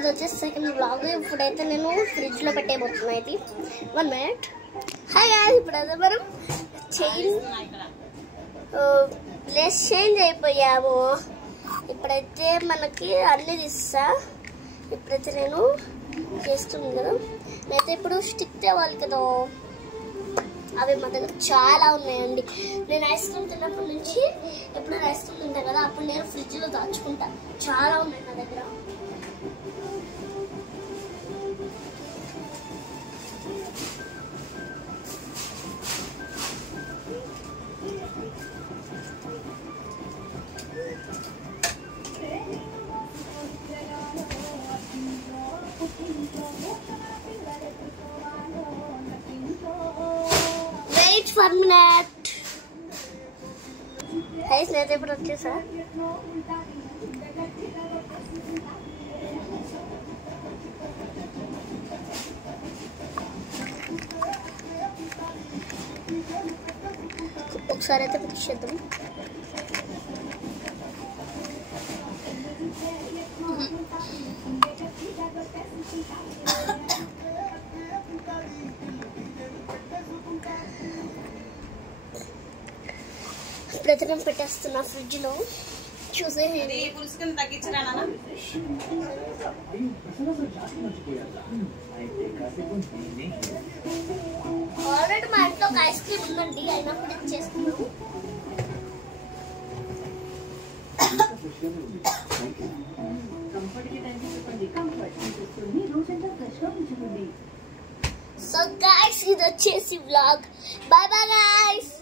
ఇది వచ్చేసి second blog. ఇప్పుడైతే నేను ఫ్రిడ్జ్ లో పెట్టేయబోతున్నా. ఇది 1 minute. హాయ్ గాయ్స్, ఇప్పుడైతే మనం ప్లేస్ చేంజ్ అయిపోయాము. ఇప్పుడైతే మనకి అన్ని తీస్తా. ఇప్పుడైతే నేను చేస్తుంది కదా, నేనైతే ఇప్పుడు స్టిక్ తేవాలి కదా. అవి మా దగ్గర చాలా ఉన్నాయండి. నేను ఐస్ క్రీమ్ తిన్నప్పటి నుంచి ఎప్పుడైనా ఐస్ క్రీమ్ తింటా కదా, అప్పుడు నేను ఫ్రిడ్జ్లో దాచుకుంటా. చాలా ఉన్నాయి నా దగ్గర. Wait for a minute. Hey, snake ఇప్పుడు వచ్చేసా. ఒకసారి అయితే ఫిక్స్ చేద్దాం. ఇప్పుడైతే నేను పెట్టేస్తున్నా ఫ్రిడ్జ్ లో. చూసేది ఆల్రెడీ మా ఇంట్లో ఒక ఐస్ క్రీమ్ ఉందండి, అయినప్పుడు ఇది చేసుకున్నాము. సో గైస్, ఇది వచ్చేసి వ్లాగ్. By bye guys.